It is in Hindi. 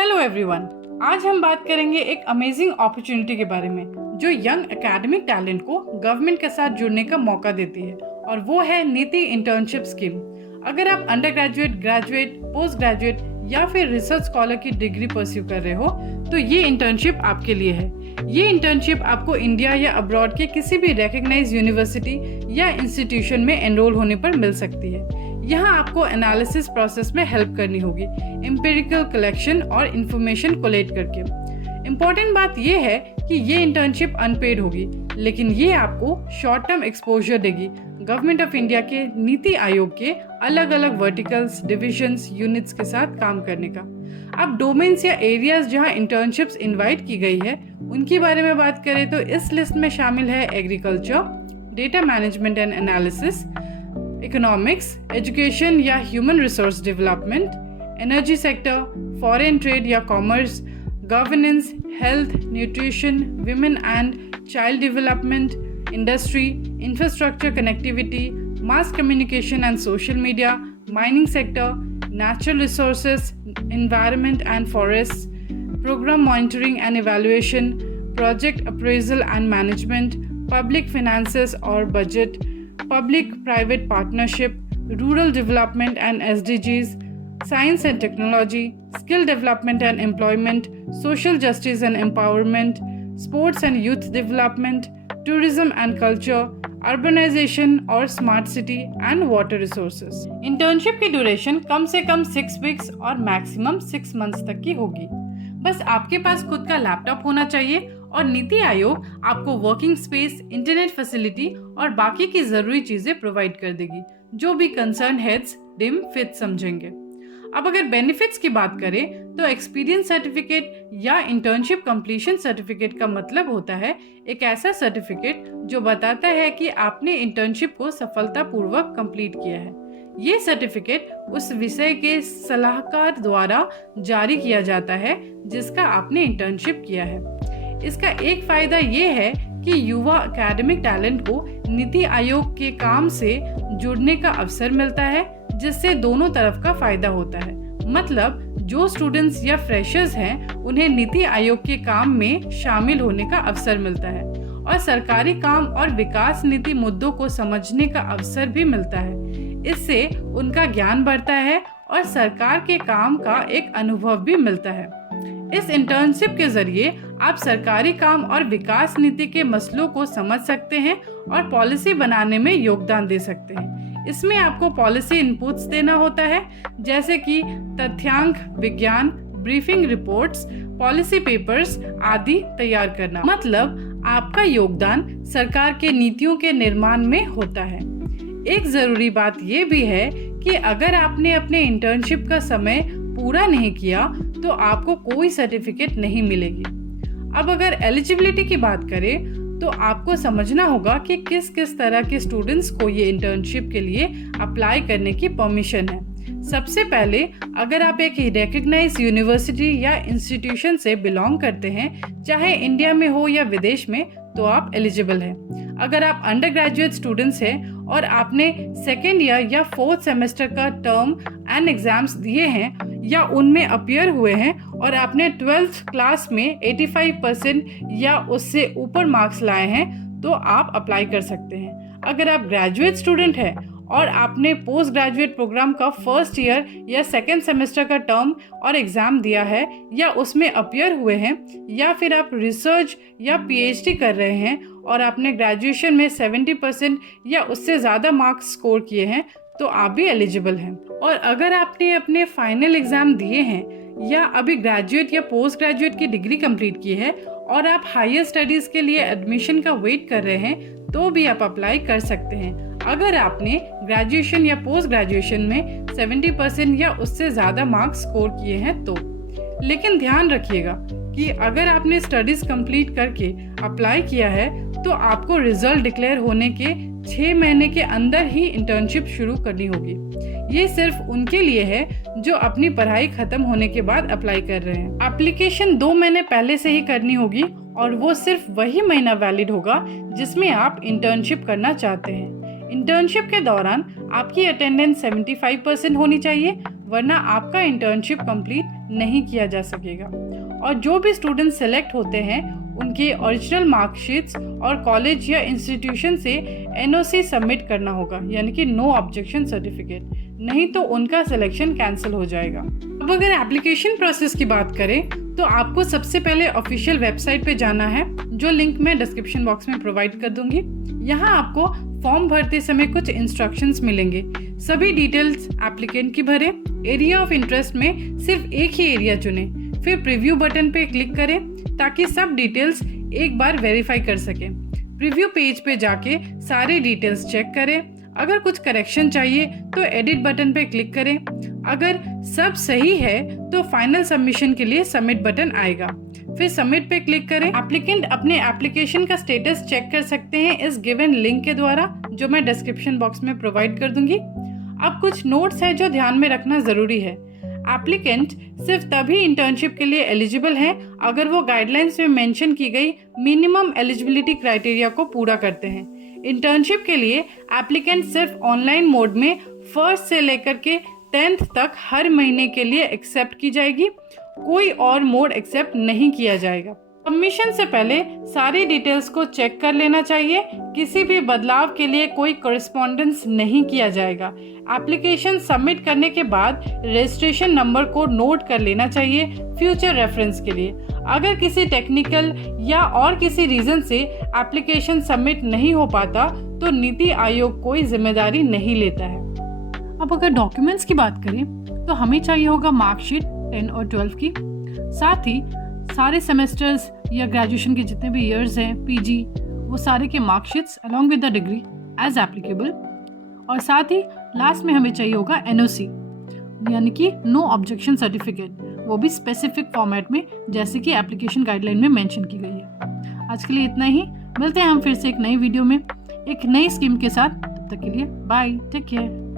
हेलो एवरीवन, आज हम बात करेंगे एक अमेजिंग अपॉर्चुनिटी के बारे में जो यंग एकेडमिक टैलेंट को गवर्नमेंट के साथ जुड़ने का मौका देती है, और वो है नीति इंटर्नशिप स्कीम। अगर आप under graduate, graduate, post graduate या फिर रिसर्च स्कॉलर की डिग्री परस्यू कर रहे हो तो ये इंटर्नशिप आपके लिए है। ये इंटर्नशिप आपको इंडिया या अब्रॉड के किसी भी रिकॉग्नाइज्ड यूनिवर्सिटी या इंस्टीट्यूशन में एनरोल होने पर मिल सकती है। यहाँ आपको एनालिसिस प्रोसेस में हेल्प करनी होगी, एम्पिरिकल कलेक्शन और इन्फॉर्मेशन कोलेक्ट करके। इम्पॉर्टेंट बात यह है कि ये इंटर्नशिप अनपेड होगी, लेकिन ये आपको शॉर्ट टर्म एक्सपोजर देगी गवर्नमेंट ऑफ इंडिया के नीति आयोग के अलग अलग वर्टिकल्स, डिविजन्स, यूनिट्स के साथ काम करने का। अब डोमेन्स या एरियाज जहाँ इंटर्नशिप्स इनवाइट की गई है उनके बारे में बात करें तो इस लिस्ट में शामिल है agriculture, data management and analysis, economics, education या human resource development, energy sector, foreign trade या commerce, governance, health, nutrition, women and child development, industry, infrastructure connectivity, mass communication and social media, mining sector, natural resources, environment and forests, program monitoring and evaluation, project appraisal and management, public finances or budget, public-private partnership, rural development and SDGs, science and technology, skill development and employment, social justice and empowerment, sports and youth development, tourism and culture, urbanisation और smart city and water resources. Internship की ड्यूरेशन कम से कम 6 वीक्स और मैक्सिमम 6 मंथ्स तक की होगी। बस आपके पास खुद का लैपटॉप होना चाहिए और नीति आयोग आपको वर्किंग स्पेस, इंटरनेट फैसिलिटी और बाकी की जरूरी चीजें प्रोवाइड कर देगी जो भी कंसर्न हेड्स डिम फिट समझेंगे। अब अगर बेनिफिट्स की बात करें तो एक्सपीरियंस सर्टिफिकेट या इंटर्नशिप कंप्लीशन सर्टिफिकेट का मतलब होता है एक ऐसा सर्टिफिकेट जो बताता है कि आपने इंटर्नशिप को सफलतापूर्वक कंप्लीट किया है। ये सर्टिफिकेट उस विषय के सलाहकार द्वारा जारी किया जाता है जिसका आपने इंटर्नशिप किया है। इसका एक फायदा ये है कि युवा एकेडमिक टैलेंट को नीति आयोग के काम से जुड़ने का अवसर मिलता है, जिससे दोनों तरफ का फायदा होता है। मतलब जो स्टूडेंट्स या फ्रेशर्स हैं उन्हें नीति आयोग के काम में शामिल होने का अवसर मिलता है और सरकारी काम और विकास नीति मुद्दों को समझने का अवसर भी मिलता है। इससे उनका ज्ञान बढ़ता है और सरकार के काम का एक अनुभव भी मिलता है। इस इंटर्नशिप के जरिए आप सरकारी काम और विकास नीति के मसलों को समझ सकते हैं और पॉलिसी बनाने में योगदान दे सकते हैं। इसमें आपको पॉलिसी इनपुट्स देना होता है, जैसे कि तथ्यांक विज्ञान, ब्रीफिंग रिपोर्ट्स, पॉलिसी पेपर्स आदि तैयार करना। मतलब आपका योगदान सरकार के नीतियों के निर्माण में होता है। एक जरूरी बात यह भी है कि अगर आपने अपने इंटर्नशिप का समय पूरा नहीं किया तो आपको कोई सर्टिफिकेट नहीं मिलेगी। अब अगर एलिजिबिलिटी की बात करें तो आपको समझना होगा कि किस किस तरह के स्टूडेंट्स को ये इंटर्नशिप के लिए अप्लाई करने की परमिशन है। सबसे पहले अगर आप एक रिकॉग्नाइज्ड यूनिवर्सिटी या इंस्टीट्यूशन से बिलोंग करते हैं, चाहे इंडिया में हो या विदेश में, तो आप एलिजिबल हैं। अगर आप अंडर ग्रेजुएट स्टूडेंट्स हैं और आपने सेकेंड ईयर या 4th सेमेस्टर का टर्म एंड एग्जाम्स दिए हैं या उनमें अपीयर हुए हैं और आपने 12th क्लास में 85% या उससे ऊपर मार्क्स लाए हैं तो आप अप्लाई कर सकते हैं। अगर आप ग्रेजुएट स्टूडेंट हैं और आपने पोस्ट ग्रेजुएट प्रोग्राम का 1st ईयर या 2nd सेमेस्टर का टर्म और एग्ज़ाम दिया है या उसमें अपीयर हुए हैं, या फिर आप रिसर्च या PhD कर रहे हैं और आपने ग्रेजुएशन में 70% या उससे ज़्यादा मार्क्स स्कोर किए हैं, तो आप भी एलिजिबल हैं। और अगर आपने अपने फाइनल एग्ज़ाम दिए हैं या अभी ग्रेजुएट या पोस्ट ग्रेजुएट की डिग्री कंप्लीट की है और आप हायर स्टडीज़ के लिए एडमिशन का वेट कर रहे हैं, तो भी आप अप्लाई कर सकते हैं अगर आपने ग्रेजुएशन या पोस्ट ग्रेजुएशन में 70% या उससे ज़्यादा मार्क्स स्कोर किए हैं तो। लेकिन ध्यान रखिएगा कि अगर आपने स्टडीज़ कंप्लीट करके अप्लाई किया है तो आपको रिजल्ट डिक्लेयर होने के 6 महीने के अंदर ही इंटर्नशिप शुरू करनी होगी। ये सिर्फ उनके लिए है जो अपनी पढ़ाई खत्म होने के बाद अप्लाई कर रहे हैं। एप्लीकेशन 2 महीने पहले से ही करनी होगी और वो सिर्फ वही महीना वैलिड होगा जिसमें आप इंटर्नशिप करना चाहते हैं। इंटर्नशिप के दौरान आपकी अटेंडेंस 75% होनी चाहिए, वरना आपका इंटर्नशिप कंप्लीट नहीं किया जा सकेगा। और जो भी स्टूडेंट सेलेक्ट होते हैं उनके ओरिजिनल मार्कशीट्स और कॉलेज या इंस्टीट्यूशन से NOC सबमिट करना होगा, यानी कि नो ऑब्जेक्शन सर्टिफिकेट, नहीं तो उनका सिलेक्शन कैंसिल हो जाएगा। अब अगर एप्लीकेशन प्रोसेस की बात करें तो आपको सबसे पहले ऑफिशियल वेबसाइट पे जाना है, जो लिंक मैं डिस्क्रिप्शन बॉक्स में प्रोवाइड कर दूंगी। यहाँ आपको फॉर्म भरते समय कुछ इंस्ट्रक्शंस मिलेंगे। सभी डिटेल्स एप्लीकेंट की भरें। एरिया ऑफ इंटरेस्ट में सिर्फ एक ही एरिया चुनें, फिर प्रीव्यू बटन पे क्लिक करें ताकि सब डिटेल्स एक बार वेरीफाई कर सकें। प्रीव्यू पेज पे जाके सारे डिटेल्स चेक करें। अगर कुछ करेक्शन चाहिए तो एडिट बटन पे क्लिक करें। अगर सब सही है तो फाइनल सबमिशन के लिए सबमिट बटन आएगा, फिर सबमिट पे क्लिक करें। एप्लीकेंट अपने एप्लीकेशन का स्टेटस चेक कर सकते हैं इस गिवन लिंक के द्वारा, जो मैं डिस्क्रिप्शन बॉक्स में प्रोवाइड कर दूंगी। अब कुछ नोट्स है जो ध्यान में रखना जरूरी है। एप्लीकेंट सिर्फ तभी इंटर्नशिप के लिए एलिजिबल हैं अगर वो गाइडलाइंस में मेंशन की गई मिनिमम एलिजिबिलिटी क्राइटेरिया को पूरा करते हैं। इंटर्नशिप के लिए एप्लीकेंट सिर्फ ऑनलाइन मोड में 1st से लेकर के 10th तक हर महीने के लिए एक्सेप्ट की जाएगी, कोई और मोड एक्सेप्ट नहीं किया जाएगा। सबमिशन से पहले सारी डिटेल्स को चेक कर लेना चाहिए। किसी भी बदलाव के लिए कोई कॉरेस्पॉन्डेंस नहीं किया जाएगा। एप्लीकेशन सबमिट करने के बाद रजिस्ट्रेशन नंबर को नोट कर लेना चाहिए फ्यूचर रेफरेंस के लिए। अगर किसी टेक्निकल या और किसी रीज़न से एप्लीकेशन सबमिट नहीं हो पाता तो नीति आयोग कोई जिम्मेदारी नहीं लेता है। अब अगर डॉक्यूमेंट्स की बात करें तो हमें चाहिए होगा मार्कशीट 10 और 12 की, साथ ही सारे सेमेस्टर्स या ग्रेजुएशन के जितने भी ईयर्स हैं, PG, वो सारे के marksheets along with the degree as applicable, और साथ ही लास्ट में हमें चाहिए होगा NOC, यानी कि नो ऑब्जेक्शन सर्टिफिकेट, वो भी स्पेसिफिक फॉर्मेट में जैसे कि एप्लीकेशन गाइडलाइन में मेंशन की गई है। आज के लिए इतना ही, मिलते हैं हम फिर से एक नई वीडियो में एक नई स्कीम के साथ। तब तक के लिए बाय, टेक केयर।